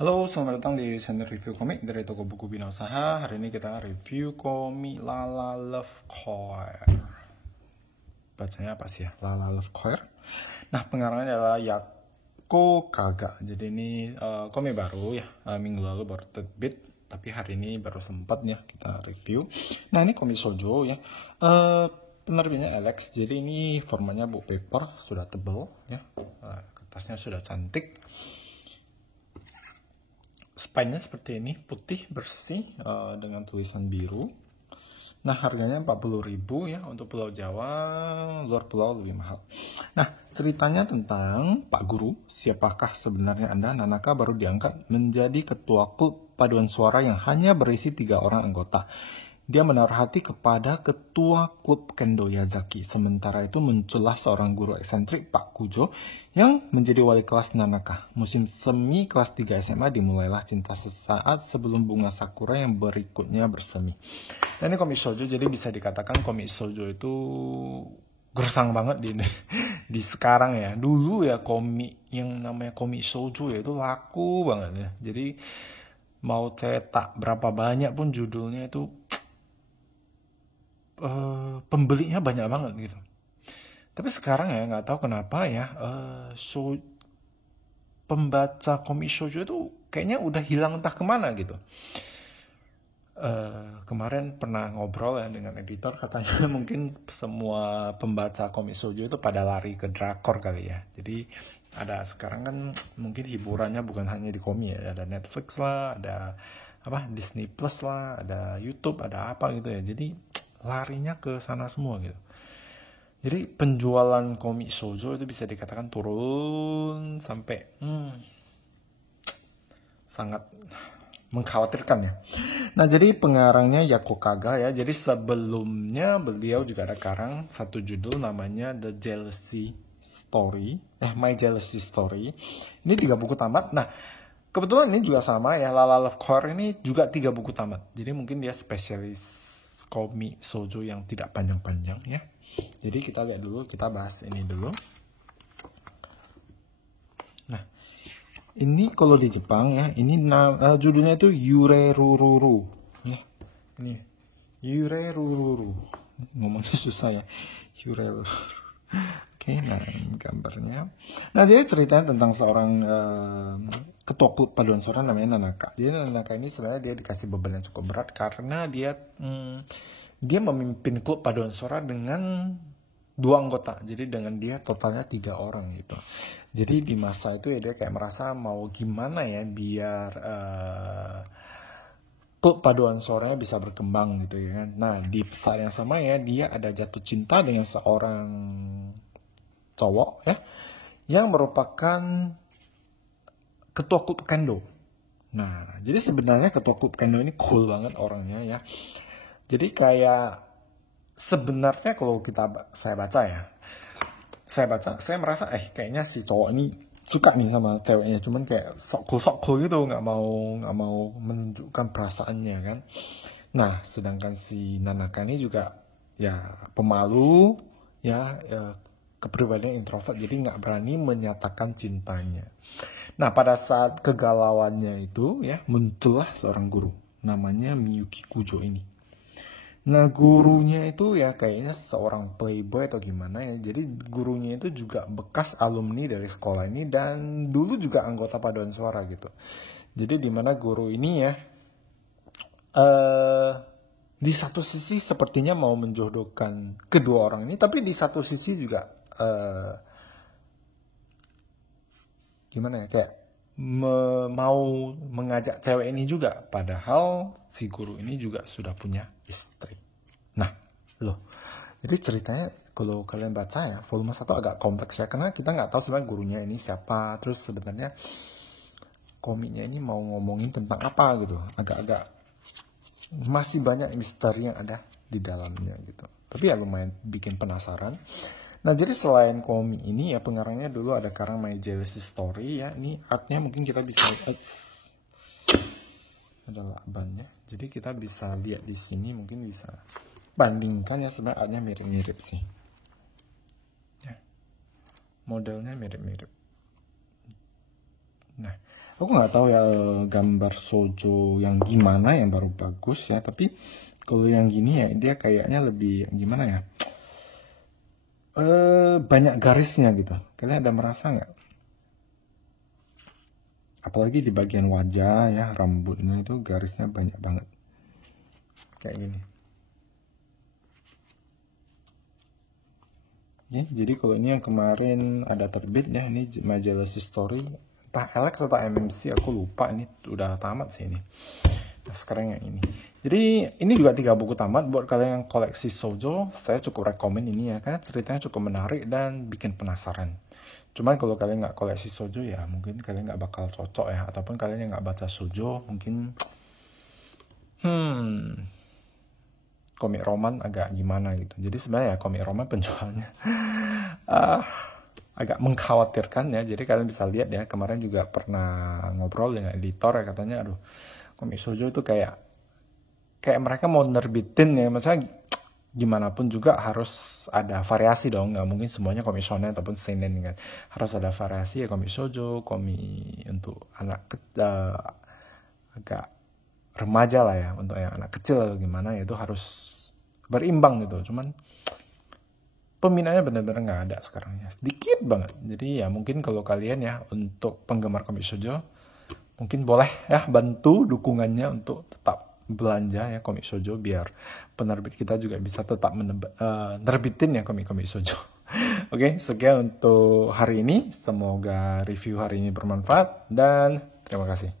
Halo, selamat datang di channel review komik dari toko buku Bina Usaha. Hari ini kita review komik Lala Love Choir. Bacanya apa sih ya? Lala Love Choir. Nah, pengarangnya adalah Yako Kaga. Jadi ini komik baru ya. Minggu lalu baru terbit, tapi hari ini baru sempat ya kita review. Nah, ini komik shoujo ya. Penerbitnya Alex. Jadi ini formatnya book paper, sudah tebal ya. Kertasnya sudah cantik. Spine-nya seperti ini, putih, bersih, dengan tulisan biru. Nah, harganya 40.000 ya, untuk Pulau Jawa, luar pulau lebih mahal. Nah, ceritanya tentang Pak Guru. Siapakah sebenarnya Anda? Nanaka baru diangkat menjadi ketua klub paduan suara yang hanya berisi 3 orang anggota. Dia menaruh hati kepada ketua klub Kendo Yazaki. Sementara itu muncullah seorang guru eksentrik, Pak Kujo, yang menjadi wali kelas Nanaka. Musim semi kelas 3 SMA dimulailah cinta sesaat sebelum bunga sakura yang berikutnya bersemi. Nah, ini komik shoujo, jadi bisa dikatakan komik shoujo itu gersang banget di sekarang ya. Dulu ya komik yang namanya komik shoujo ya itu laku banget ya. Jadi mau cetak berapa banyak pun judulnya itu pembelinya banyak banget gitu. Tapi sekarang ya nggak tahu kenapa ya pembaca komik shoujo itu kayaknya udah hilang entah kemana gitu. Kemarin pernah ngobrol ya dengan editor, katanya mungkin semua pembaca komik shoujo itu pada lari ke drakor kali ya. Jadi ada sekarang kan mungkin hiburannya bukan hanya di komik ya, ada Netflix lah, ada Disney Plus lah, ada YouTube, ada apa gitu ya. Jadi larinya ke sana semua gitu. Jadi penjualan komik shoujo itu bisa dikatakan turun sampai sangat mengkhawatirkan ya. Nah, jadi pengarangnya Yako Kaga ya. Jadi sebelumnya beliau juga ada karang satu judul namanya The Jealousy Story, My Jealousy Story. Ini 3 buku tamat. Nah, kebetulan ini juga sama ya, Lala Love Choir ini juga 3 buku tamat. Jadi mungkin dia spesialis komik shoujo yang tidak panjang-panjang ya. Jadi kita lihat dulu, kita bahas ini dulu. Nah, ini kalau di Jepang ya, ini judulnya itu Yurerururu ya. Ini Yurerururu. Ngomongnya susah ya. Yurerururu. Oke, nah ini gambarnya. Nah, jadi ceritanya tentang seorang ketua klub paduan suara namanya Nanaka. Jadi Nanaka ini sebenarnya dia dikasih beban yang cukup berat karena dia memimpin klub paduan suara dengan 2 anggota. Jadi dengan dia totalnya 3 orang gitu. Jadi di masa itu ya dia kayak merasa mau gimana ya biar klub paduan suaranya bisa berkembang gitu ya kan. Nah, di saat yang sama ya dia ada jatuh cinta dengan seorang cowok ya yang merupakan ketua klub kendo. Nah, jadi sebenarnya ketua klub kendo ini cool banget orangnya ya. Jadi kayak sebenarnya kalau saya merasa kayaknya si cowok ini suka nih sama ceweknya, cuman kayak sok cool gitu, nggak mau menunjukkan perasaannya kan. Nah, sedangkan si Nanaka ini juga ya pemalu ya, kepribadian introvert, jadi nggak berani menyatakan cintanya. Nah, pada saat kegalauannya itu ya muncullah seorang guru namanya Miyuki Kujo ini. Nah, gurunya itu ya kayaknya seorang playboy atau gimana ya. Jadi gurunya itu juga bekas alumni dari sekolah ini dan dulu juga anggota paduan suara gitu. Jadi dimana guru ini ya di satu sisi sepertinya mau menjodohkan kedua orang ini, tapi di satu sisi juga gimana ya, kayak mau mengajak cewek ini juga, padahal si guru ini juga sudah punya istri. Nah, jadi ceritanya kalau kalian baca ya, volume 1 agak kompleks ya, karena kita nggak tahu sebenarnya gurunya ini siapa, terus sebenarnya komiknya ini mau ngomongin tentang apa gitu. Agak-agak masih banyak misteri yang ada di dalamnya gitu. Tapi ya lumayan bikin penasaran. Nah, jadi selain komik ini ya, pengarangnya dulu ada karang My Jealousy Story ya. Ini artnya mungkin kita bisa ada lakbannya. Jadi kita bisa lihat di sini, mungkin bisa bandingkan ya, sebenarnya artnya mirip-mirip sih. Ya. Modelnya mirip-mirip. Nah, Aku nggak tahu ya gambar shoujo yang gimana yang baru bagus ya, tapi kalau yang gini ya dia kayaknya lebih gimana ya, banyak garisnya gitu. Kalian ada merasa nggak? Apalagi di bagian wajah ya, rambutnya itu garisnya banyak banget kayak gini ya. Jadi kalau ini yang kemarin ada terbit ya, ini majalah Story, entah Alex atau MMC aku lupa, ini udah tamat sih ini. Nah sekarang yang ini, jadi ini juga 3 buku tamat. Buat kalian yang koleksi shoujo, saya cukup rekomen ini ya, karena ceritanya cukup menarik dan bikin penasaran. Cuman kalau kalian nggak koleksi shoujo ya mungkin kalian nggak bakal cocok ya, ataupun kalian yang nggak baca shoujo mungkin komik roman agak gimana gitu. Jadi sebenarnya ya komik roman penjualnya agak mengkhawatirkan ya. Jadi kalian bisa lihat ya, kemarin juga pernah ngobrol dengan editor ya, katanya aduh komik shoujo itu kayak mereka mau nerbitin ya, maksudnya gimana pun juga harus ada variasi dong, nggak mungkin semuanya komik shonen ataupun seinen kan, harus ada variasi ya, komik shoujo, komik untuk anak agak remaja lah ya, untuk yang anak kecil atau gimana ya, itu harus berimbang gitu. Cuman peminatnya benar-benar nggak ada sekarang ya, sedikit banget. Jadi ya mungkin kalau kalian ya untuk penggemar komik shoujo, mungkin boleh ya bantu dukungannya untuk tetap belanja ya komik shoujo, biar penerbit kita juga bisa tetap nerbitin ya komik-komik shoujo. Oke, sekian untuk hari ini. Semoga review hari ini bermanfaat dan terima kasih.